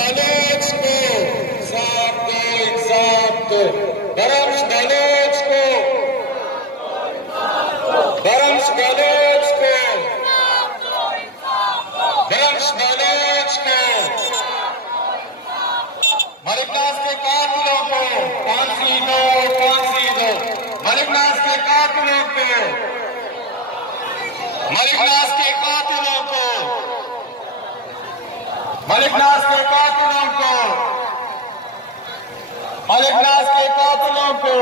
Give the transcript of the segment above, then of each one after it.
Bloch को इंसाफ दो, इंसाफ दो। धर्मश बलोच को, धर्मश बलोच को, धर्मश बलोच को। मलिकनाज के कातिलों को फांसी दो, फांसी दो। मलिकनाज के कातिलों को, मलिकनाज के कातिलों को, मलिकनाज के कातिलों को, मलिकनाज के कातिलों को।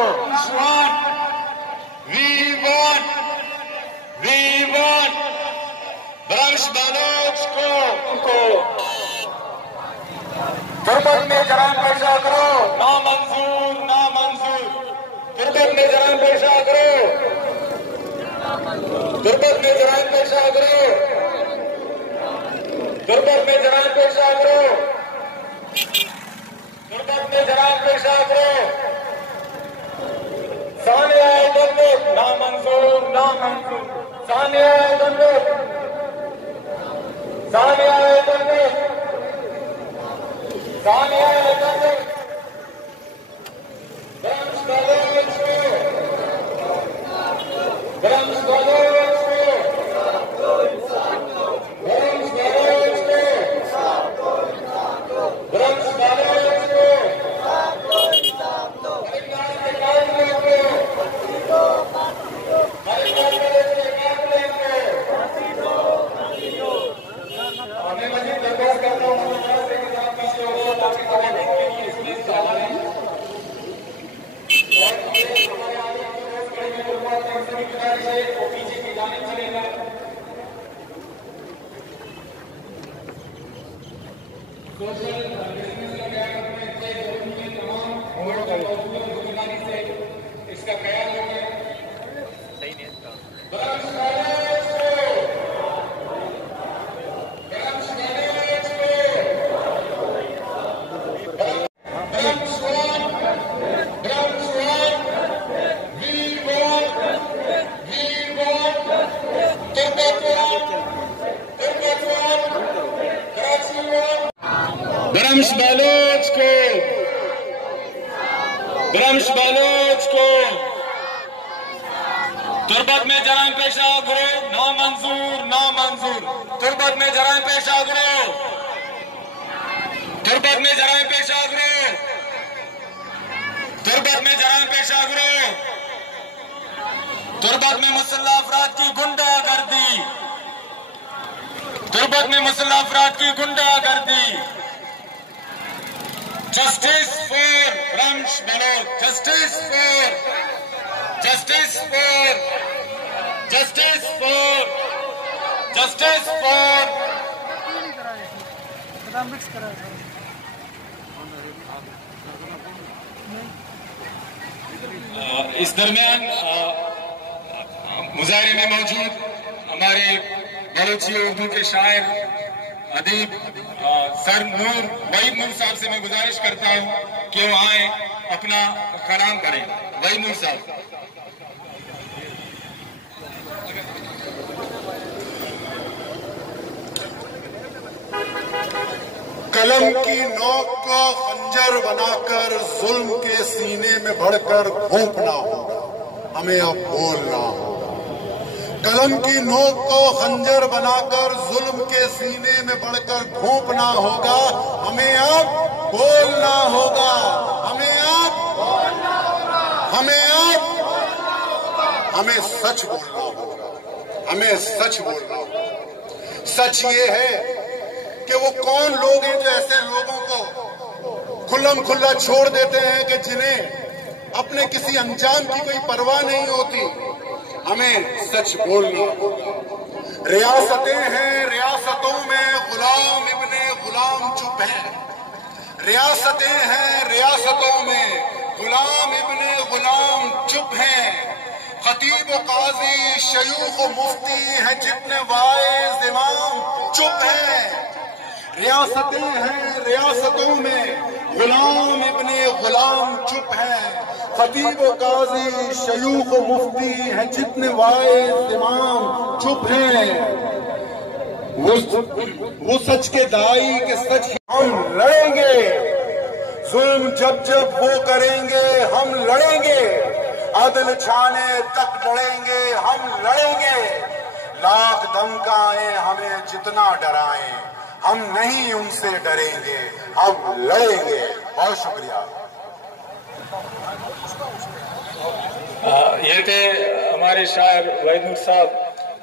We want धर्मश बलोच को तुर्बत में जराम पेशा करो, नामंजूर, नामंजूर। तुर्बत में जराम पेशा करो, तुर्बत में जराम पेशा करो, तुर्बत में जराम पेशा करो, तुर्बत में जराम पेशा करो। सानिया दंडक, नामंजूर, नामंजूर। सानिया दंडक, सानिया दंडक, सानिया दंडक। धर्मश बलोच को, धर्मश बलोच को, धर्मश बलोच को, धर्मश बलोच को। मलिकनाज के कातिलों को, मलिकनाज के कातिलों को। मैं मजीद दरख्वास्त करता हूँ ताकि हमारे इसमें ज्यादा है और पीछे की जाने चलेगा। सोशल बिजनेस का क्या करते हैं, तमाम जिम्मेदारी से इसका ख्याल रखें। धर्मश बलोच को, धर्मश बलोच को तुर्बत में जराइम पेशा करो, नामंजूर, नामंजूर। तुर्बत में जराइम पेशा करो, तुर्बत में जराइम पेशा करो, तुर्बत में जराइम पेशा करो। तुर्बत में मुसल्लह अफराद की गुंडागर्दी, तुर्बत में मुसल्लह अफराद की गुंडागर्दी। Justice for धर्मश Baloch, justice for, justice for, justice for, justice for। इस दरमियान मुजाहरे में मौजूद हमारे बलोची उर्दू के शायर अदीब सर नूर वहीद नूर साहब से मैं गुजारिश करता हूं कि वो आए अपना कलाम करें। वहीद नूर साहब। कलम की नोक को खंजर बनाकर जुल्म के सीने में भड़कर भोंकना होगा, हमें अब बोलना होगा। कलम की नोक को खंजर बनाकर जुल्म के सीने में बढ़कर घोंपना होगा, हमें अब बोलना होगा, हमें अब बोलना होगा, हमें सच बोलना होगा, हमें सच बोलना होगा। सच ये है कि वो कौन लोग हैं जो ऐसे लोगों को खुल्लम खुल्ला छोड़ देते हैं कि जिन्हें अपने किसी अंजाम की कोई परवाह नहीं होती। हमें सच बोलना होगा। रियासतें हैं, रियासतों में गुलाम इब्ने गुलाम चुप है। रियासतें हैं, रियासतों में गुलाम इब्ने गुलाम चुप है। खतीब काजी शयूख मुफ्ती हैं जितने वाइज इमाम चुप है। रियासतें हैं, रियासतों में गुलाम इब्ने गुलाम चुप है। खतीब काजी शयूख मुफ्ती हैं जितने वाइज इमाम चुप हैं। वो सच के दाई के सच हम लड़ेंगे। जुल्म जब जब वो करेंगे हम लड़ेंगे, अदल छाने तक लड़ेंगे हम लड़ेंगे। लाख धमकाएं हमें जितना डराएं, हम नहीं उनसे डरेंगे, हम लड़ेंगे। बहुत शुक्रिया। ये थे हमारे शायर वहीद नूर साहब।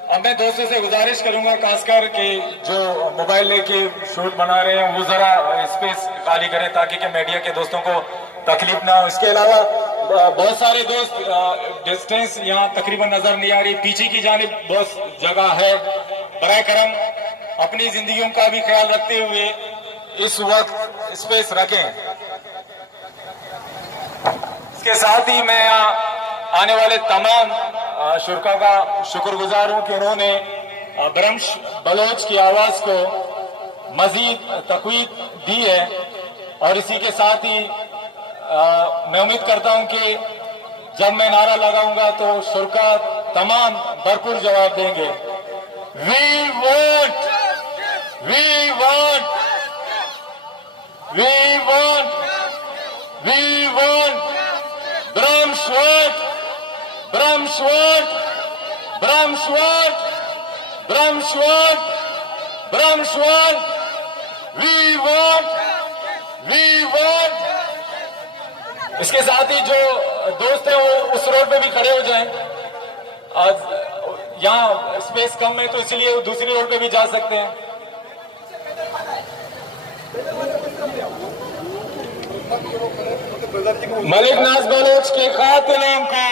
अब मैं दोस्तों से गुजारिश करूंगा खासकर कि जो मोबाइल लेके शूट बना रहे हैं वो जरा स्पेस खाली करें ताकि कि मीडिया के दोस्तों को तकलीफ ना हो। इसके अलावा बहुत सारे दोस्त डिस्टेंस यहाँ तकरीबन नजर नहीं आ रही, पीछे की जानिब बहुत जगह है। बराए करम अपनी जिंदगियों का भी ख्याल रखते हुए इस वक्त स्पेस रखें। इसके साथ ही मैं यहाँ आने वाले तमाम शुरका का शुक्रगुजार हूं कि उन्होंने ब्रह्मश बलोच की आवाज को मजीद तकवीत दी है। और इसी के साथ ही मैं उम्मीद करता हूं कि जब मैं नारा लगाऊंगा तो शुरका तमाम भरपूर जवाब देंगे। We vote, we vote, we vote, we vote ब्रह्मस्वट, ब्रह्मस्वट, ब्रह्मस्वट, ब्रह्मस्वट, ब्रह्मस्वट, वी वोट, वी वोट। इसके साथ ही जो दोस्त हैं वो उस रोड पे भी खड़े हो जाएं। आज यहाँ स्पेस कम है तो इसलिए वो दूसरी रोड पे भी जा सकते हैं। मलिक नाज बलोच के कातिलों को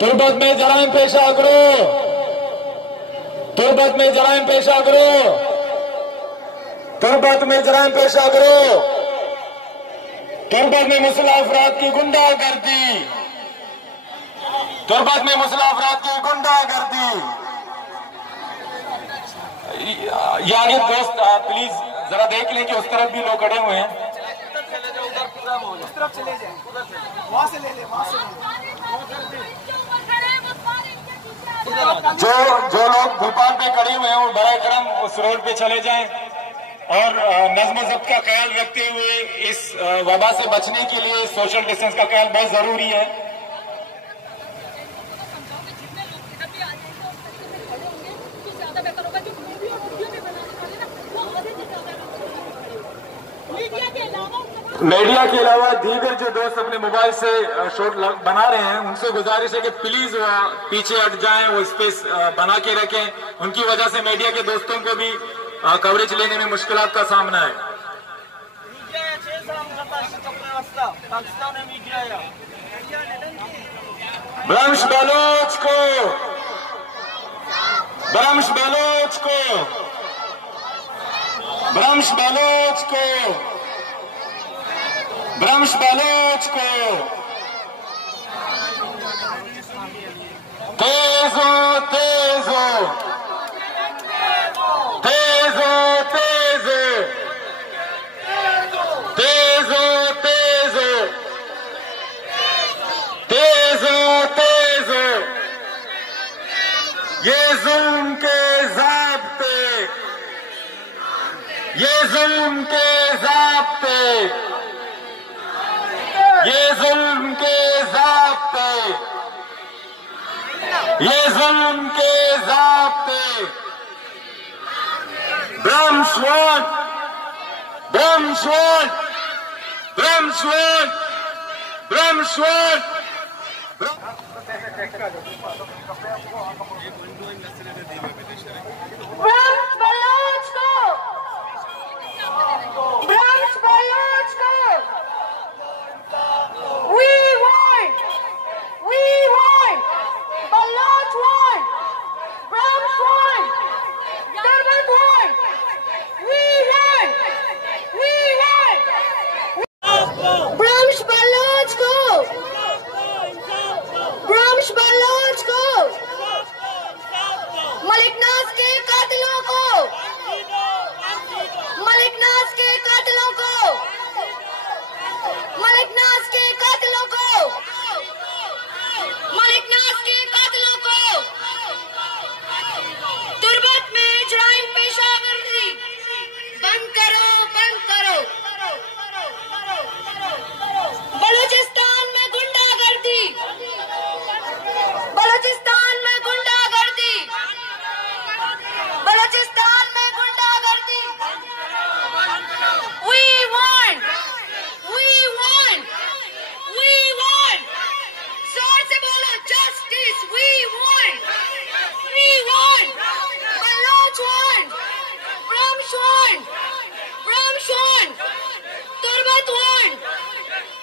तुर्बत में जराइम पेशा करो, तुर्बत में जराइम पेशा करो, तुर्बत में जराइम पेशा करो, तुर्बत में मुसल्ह अफराद की गुंडागर्दी, तुर्बत में मुसल्ह अफराद की गुंडागर्दी। ये आगे दोस्त प्लीज जरा देख लें कि उस तरफ भी लोग खड़े हुए हैं। जो लोग भोपाल पे खड़े हुए हैं वो बड़ा करम उस रोड पे चले जाएं और नज़्म ज़ब्त का ख्याल रखते हुए इस वबा से बचने के लिए सोशल डिस्टेंस का ख्याल बहुत जरूरी है। मीडिया के अलावा दीगर जो दोस्त अपने मोबाइल से शॉट बना रहे हैं उनसे गुजारिश है कि प्लीज पीछे हट जाएं, वो स्पेस बना के रखें। उनकी वजह से मीडिया के दोस्तों को भी कवरेज लेने में मुश्किलात का सामना है। ब्रह्मश बलोच को, ब्रह्मश बलोच को, ब्रह्मश बलोच को, ब्रह्मश बलोच को तेजो तेजो तेजो तेजो तेजो तेजो तेजो तेजो ये जुल्म के ज़ाब्ते, ये जुल्म के ज़ाब्ते, ये जुल्म के ज़ाब्ते, ये जुल्म के ज़ाब्ते। ब्रह्मस्वट, ब्रह्मस्वट, ब्रह्मस्वट, ब्रह्मस्वट। ब्रह्मश बलोच को, ब्रह्मश बलोच को We want, Baloch want, Brahms want, Durban want, we want, Brahms Baloch go, Brahms Baloch go,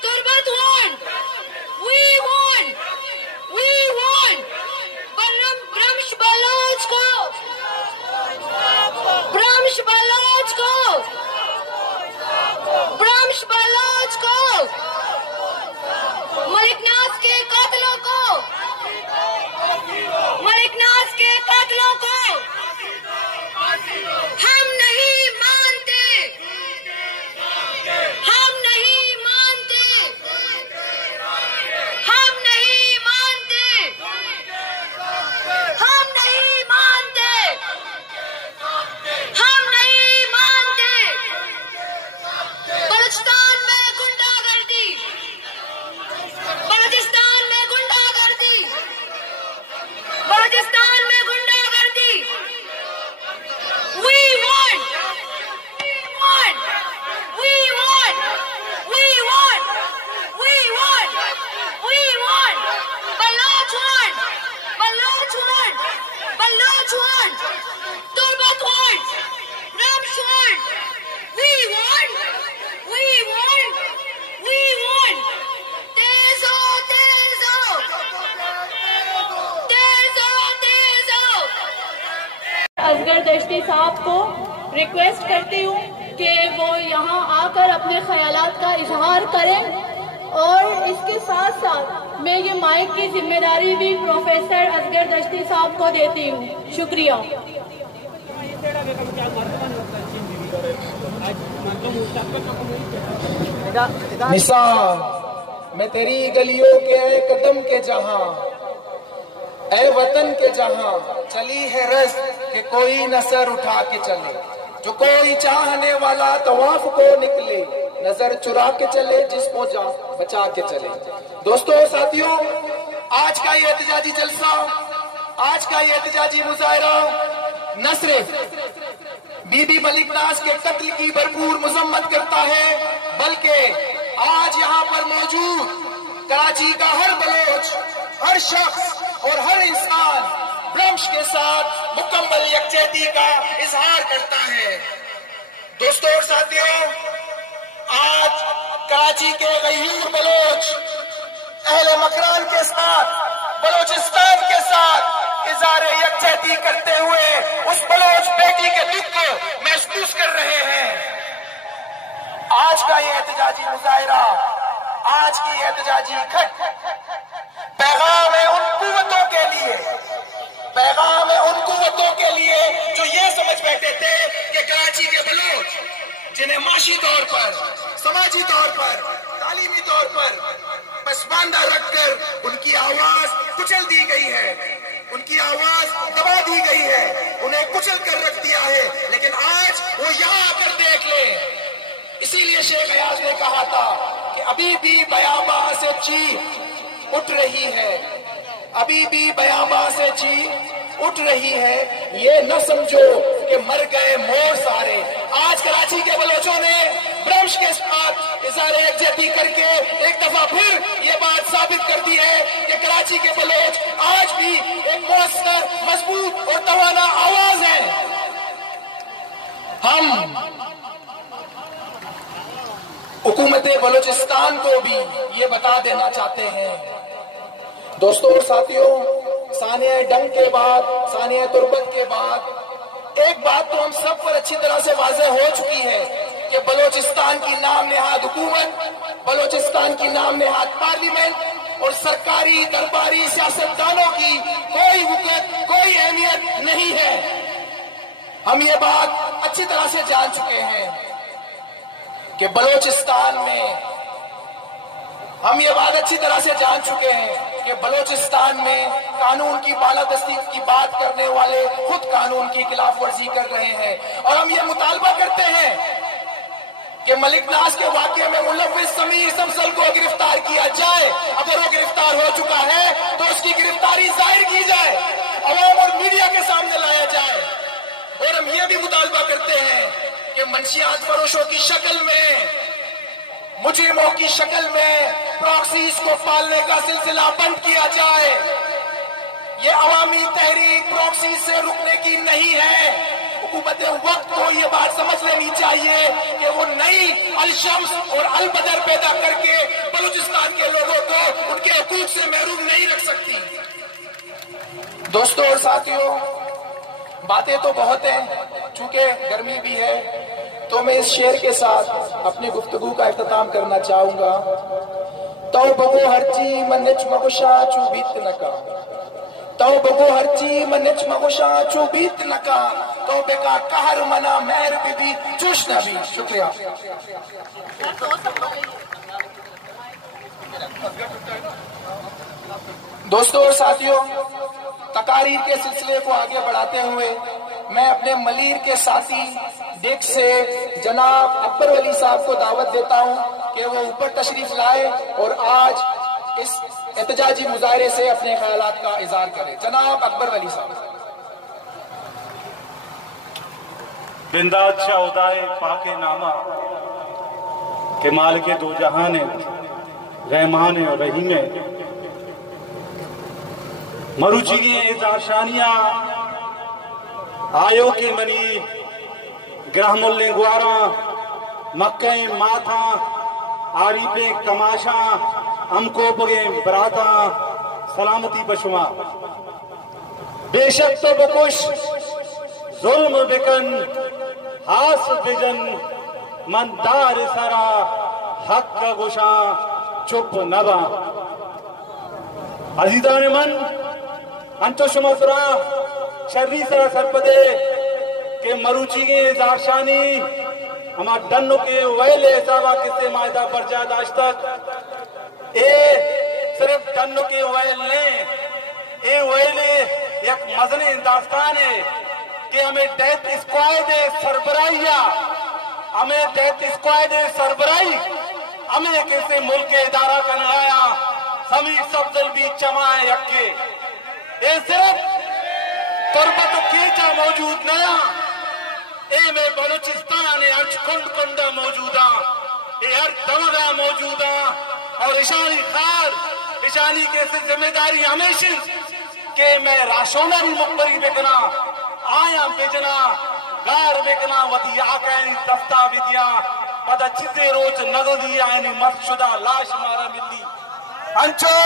Turbat won. We won. We won. Bramsh Baloch ko. Bramsh Baloch ko. Bramsh Baloch ko. Malik नाज के कातिलों को. मलिक नाज के कातिलों को हम नहीं मानते. हम नहीं मानते. हम नहीं मानते. हम नहीं मानते. हम नहीं मानते. बलूचिस्तान में गुंडागर्दी. बलूचिस्तान में गुंडागर्दी. बलूचिस्तान में गुंडागर्दी. We won. We won. We won. We won. We won. Baloch won. Baloch won. Baloch won. Turbat won. Bramsh won. We won. We won. We won. Tezo, tezo. Tezo, tezo. Asghar Dashti साहब को रिक्वेस्ट करती हूँ कि वो यहाँ आकर अपने ख्यालात का इजहार करें और इसके साथ साथ मैं ये माइक की जिम्मेदारी भी प्रोफेसर असगर दश्ती साहब को देती हूँ. शुक्रिया. निसार मैं तेरी गलियों के ऐ कदम के जहां ऐ वतन के जहां चली है रस के कोई न सर उठा के चले. जो कोई चाहने वाला तवाफ को निकले नजर चुरा के चले जिसको जा बचा के चले. दोस्तों साथियों, आज का ये एहतजाजी जलसा, आज का ये एहतजाजी मुजाहरा न सिर्फ बीबी मलिक नाज के कत्ल की भरपूर मजम्मत करता है, बल्कि आज यहाँ पर मौजूद कराची का हर बलोच, हर शख्स और हर इंसान ब्रह्मश के साथ मुकम्मल यकजहती का इजहार करता है. दोस्तों और साथियों, आज कराची के गयूर बलोच अहले मकरान के साथ, बलोचिस्तान के साथ इजहार यकजहती करते हुए उस बलोच बेटी के दुख को महसूस कर रहे हैं. आज का ये एहतजाजी मुजाहिरा, आज की एहतजाजी इकट्ठ पैगाम है उन कुव्वतों के लिए, पैगाम है उन कुव्वतों के लिए जो ये समझ बैठे थे कि कराची के बलोच जिन्हें माशी तौर पर, समाजी तौर पर, तालीमी तौर पर पसमानदा रखकर उनकी आवाज कुचल दी गई है, उनकी आवाज दबा दी गई है, उन्हें कुचल कर रख दिया है. लेकिन आज वो यहाँ आकर देख ले. इसीलिए शेख अयाज ने कहा था कि अभी भी बयाबा से चीख उठ रही है, अभी भी बयाबा से चीख उठ रही है. ये न समझो कि मर गए मोर सारे. आज कराची के बलोचों ने ब्रह्मश के साथ इजहार यकजहती करके एक दफा फिर ये बात साबित कर दी है कि कराची के बलोच आज भी एक मौसर, मजबूत और तवाना आवाज है. हम हुकूमत बलूचिस्तान को भी ये बता देना चाहते हैं. दोस्तों और साथियों, सानिया डंग के बाद, सानिया तुर्बत के बाद एक बात तो हम सब पर अच्छी तरह से वाज़ेह हो चुकी है कि बलूचिस्तान की नाम नेहाद हुकूमत, बलूचिस्तान की नाम नेहाद पार्लियामेंट और सरकारी दरबारी सियासतदानों की कोई वक़्त, कोई अहमियत नहीं है. हम ये बात अच्छी तरह से जान चुके हैं कि बलूचिस्तान में, हम ये बात अच्छी तरह से जान चुके हैं कि बलूचिस्तान में कानून की बालादस्ती की बात करने वाले खुद कानून की खिलाफ वर्जी कर रहे हैं. और हम ये मुतालबा करते हैं कि मलिक नाज के वाकये में मुलव्विस समीर समसल को गिरफ्तार किया जाए. अगर वो गिरफ्तार हो चुका है तो उसकी गिरफ्तारी जाहिर की जाए, अवाम और मीडिया के सामने लाया जाए. और हम ये भी मुतालबा करते हैं कि मंशियात फरोशों की शक्ल में, मुजरिमों की शक्ल में प्रॉक्सीज को पालने का सिलसिला बंद किया जाए. ये अवामी तहरीक प्रॉक्सीज से रुकने की नहीं है, नस्बत वक्त को ये बात समझ लेनी चाहिए कि वो नई अल-शम्स और अल-बदर पैदा करके बलूचिस्तान के लोगों को उनके हकूक से महरूम नहीं रख सकती। दोस्तों और साथियों, बातें तो बहुत हैं, चूंकि गर्मी भी है तो मैं इस शेर के साथ अपनी गुफ्तगू का इख्तिताम करना चाहूंगा। तो बगो हरची मनच मगुशा चुबीत नका, तो बगो हरची मनच मगुशा चुबीत नका, तो बेका कहर मना मेहर बीबी चुश नबी। शुक्रिया। दोस्तों और साथियों, तकारीर के सिलसिले को आगे बढ़ाते हुए मैं अपने मलीर के साथी डेक से जनाब अकबर वली साहब को दावत देता हूं कि वो ऊपर तशरीफ लाए और आज इस एहतजाजी मुजाहरे से अपने ख्यालात का इजहार करें। जनाब अकबर वली साहब। बिंदाद शाह पाके नामा के माल के दो जहान रहमान और रहीम मरुची जाशानिया आयो के मनी ग्रहमुल्ले ग्वारा मक्के माथा आरिफे कमाशा हमको पगे बराता सलामती बशुमा बेशक तो बकुश जुल्म बिकन हास बिजन मंदार सरा हक का गुशा चुप नबा अजीदान मन अंतो शुमसरा शर्री सरा सरपदे के मरुची के जारशानी हमार डन्नो के वेले सावा किसे मायदा पर जाद आज तक ए सिर्फ डन्नो के वेल ने ए वेले एक मजने दास्तान है कि हमें डेथ स्क्वाड सरबराहिया हमें डेथ स्क्वाड सरबराही हमें कैसे मुल्क के इदारा कर आया समीर सब्जल भी चमाए यक्के ए सिर्फ तुरबत केचा मौजूद नया ए में बलूचिस्तान अर्ज कुंड कुंडा मौजूदा ए हर दमगा मौजूदा और ईशानी खार ईशानी कैसे जिम्मेदारी हमेशा के मैं राशोनरी मुखबरी बेकना आया बेजना गार बेकना वती आकानी दफ्ता विद्या पता चिते रोच नगदी आनी मकशुदा लाश मारा मिली अंचो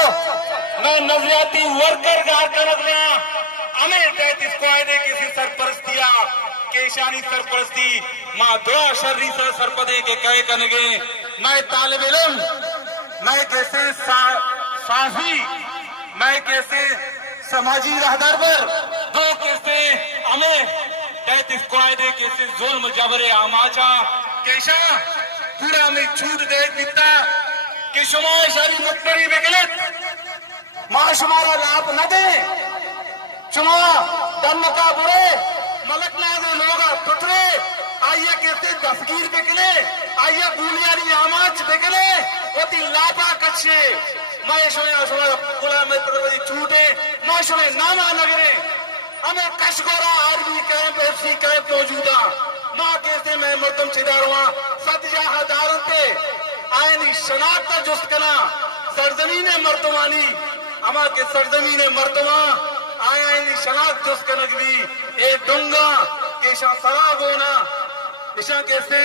मैं नजरियाती वर्कर गार करना हमें डेथ स्क्वाड किसी सरपरस्तिया के ईशानी सरपरस्ती मां दुआ शर्री सर सरपदे के कहे कनगे मैं तालिब इल्म मैं कैसे साफी मैं कैसे समाजी राहदार पर दो कैसे हमें डेथ स्क्वाड कैसे जुल्म जबरे आमाचा केशा पूरा में छूट दे पिता कि शुमा शरी मुखबरी बेगलत मां शुमारा लाभ न दे शुमा दम का बुरे मलक नाज़े लोगा टुटरे आइए कहते दफगीर बेगले आइए बुनियादी आमाच बेगले ओती लापा कच्छे मैं शुने शुमा गुलाम में तरवजी छूटे मैं शुने नामा नगरे हमें कशगोरा आर्मी कैंप एफसी कैंप मौजूदा मां कहते मैं मर्दम चिदारवा सतजा हदारते आयनी शनाख्त जुस्कना सरजमीन मर्दमानी अमा के सरजमीन मर्दमा आयनी शनाख्त जुस्कनगवी ए डुंगा केशा सराग होना ईशा कैसे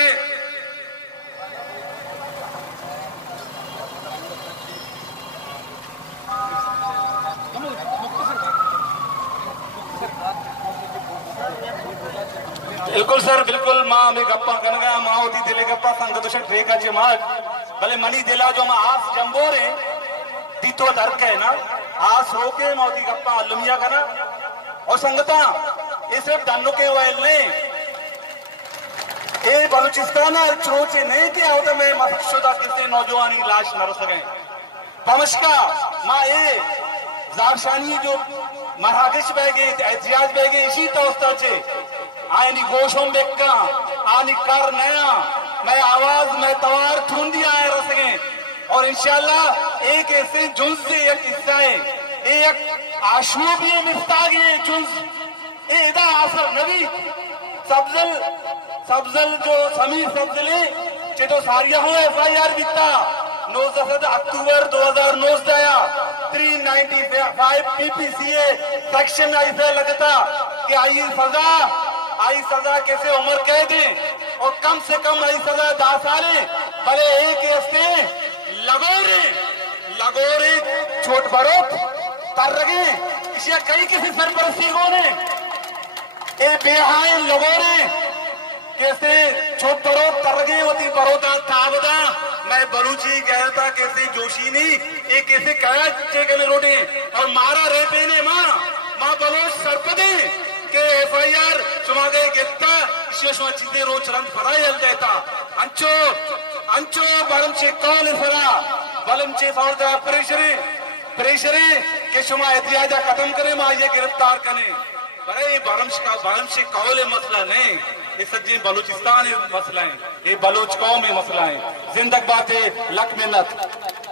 बिल्कुल सर बिल्कुल मां में गप्पा कनगा मां होती दिले गप्पा संग दुष्ट फेका चे मार भले मनी दिला जो मां आस जंबोरे दीतो दर्क है ना आस रोके मोती गप्पा अलमिया कना और संगता ये सिर्फ दानों के वाइल ने ए बलूचिस्तान चोचे नहीं क्या होता मैं मकसुदा किसी नौजवानी लाश न सके पमशका मां ए जारशानी जो मराकश बैगे एहतियाज बैगे इसी तौस्ता चे आयनी गोशों बेक्का आनी कर नया मैं आवाज मैं तवार थूंदी आए रसगे और इंशाल्लाह एक ऐसे जुल्स से एक हिस्सा है एक आशूबी मिफ्तागी जुल्स ए इदा असर नबी सब्जल जो समीर सब्जले चे तो सारिया हो एफआईआर बिता 9 अक्टूबर 2009 दया 395 पीपीसीए सेक्शन ऐसे लगता कि आई सजा आई सजा कैसे उम्र कैद और कम से कम आई सजा 10 साल भले एक ऐसे लगोरे छोट बड़ो तर लगे इसे कई किसी सरपरस्ती को ने ए बेहाय लगोरे कैसे छोट बड़ो तर लगे वती बड़ोदा तावदा मैं बलूची कहता कैसे जोशी नहीं एक कैसे कहा चेकने रोटे और मारा रेपे ने माँ बलोच सरपदे के FIR चुमा गए गिरता इसे चीजें रोज रंग फराई हल देता अंचो बलम चे कौन फरा बलम चे फौरदा प्रेशरे के शुमा एहतियाजा खत्म करे माँ ये गिरफ्तार करे अरे ये बलम से कौले मसला नहीं ये सज्जी बलूचिस्तान मसला है ये बलूच कौम में मसला है जिंदगी बात है लक मिन्नत।